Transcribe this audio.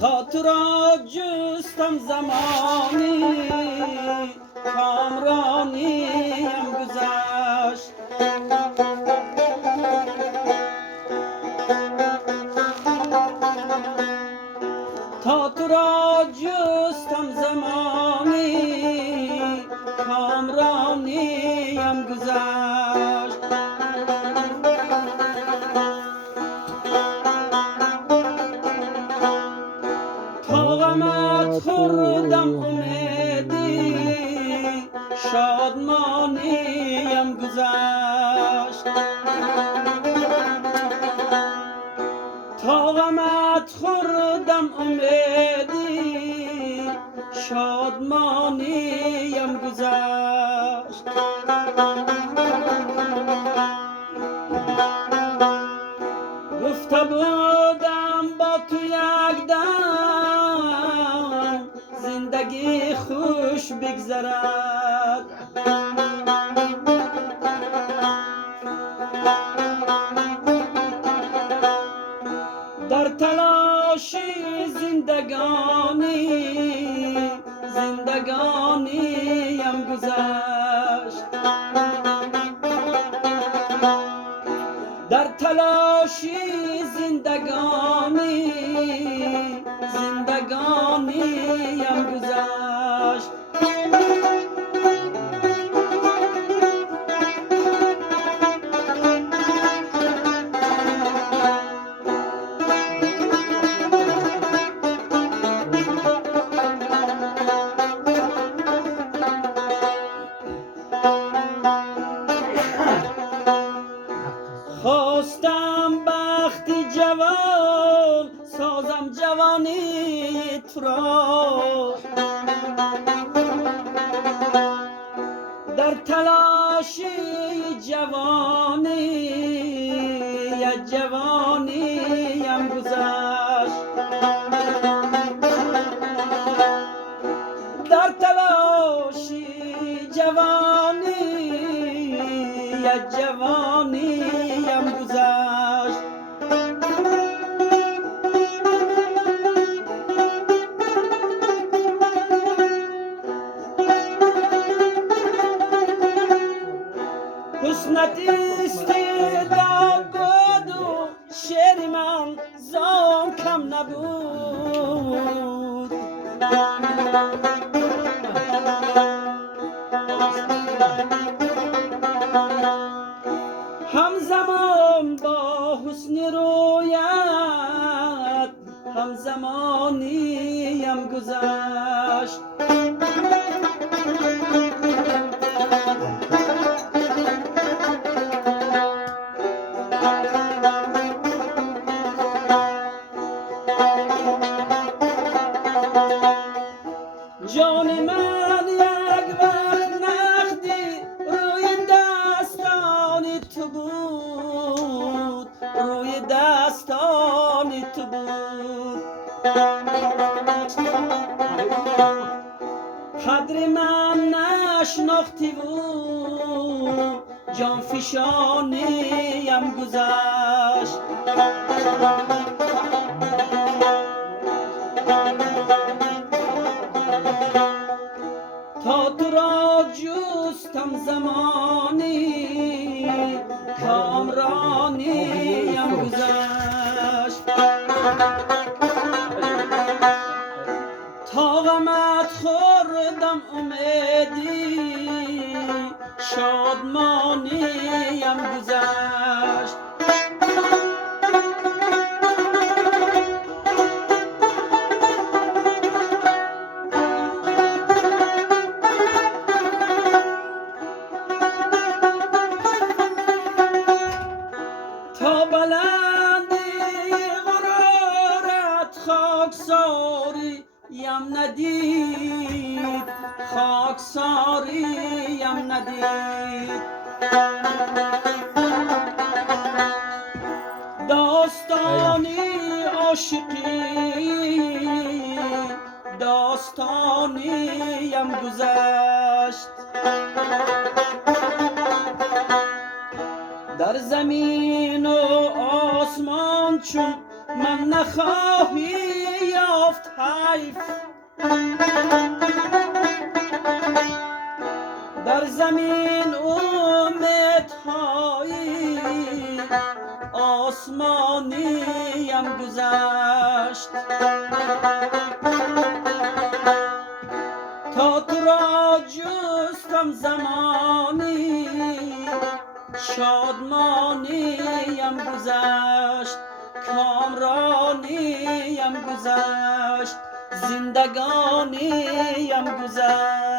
تا تو را جستم زمانی کامرانیم گذشت. تا تو را جستم زمانی کامرانیم گذشت. تا غمت خوردم امیدی شادمانیم گذشت. تا غمت خوردم امیدی شادمانیم گذشت. گفته بودم با تو یک دم زندگی خوش بگذرد. در تلاشی زندگانیم گذشت. در تلاشی زندگانیم گذشت. خواستم بختی جوان سازم جوانی تو را. در تلاشی جوانیم گذشت. در تلاشی جوانیم گذشت. حسنت استعداد بود و شعر من زان کم نبود. همزمان با حسن رویت همزمانیم گذشت. جان من یک وقت نقدی روی دستان تو بود، روی دستان تو بود. قدر من نشناختی بود جان فشانیم گذشت. تا تو را جستم زمانی کامرانیم گذشت. تا غمت خوردم امیدی شادمانیم گذشت. تا بلندی غرورت خاکساریم ندید، خاکساریم ندید. داستانی عاشقی داستانیم گذشت. در زمین و آسمان چون من نخواهی یافت حیف در زمین امیدهایی آسمانیم گذشت تا تو را جستم زمانی شادمانیم گذشت کامرانیم گذشت زندگانیم گذشت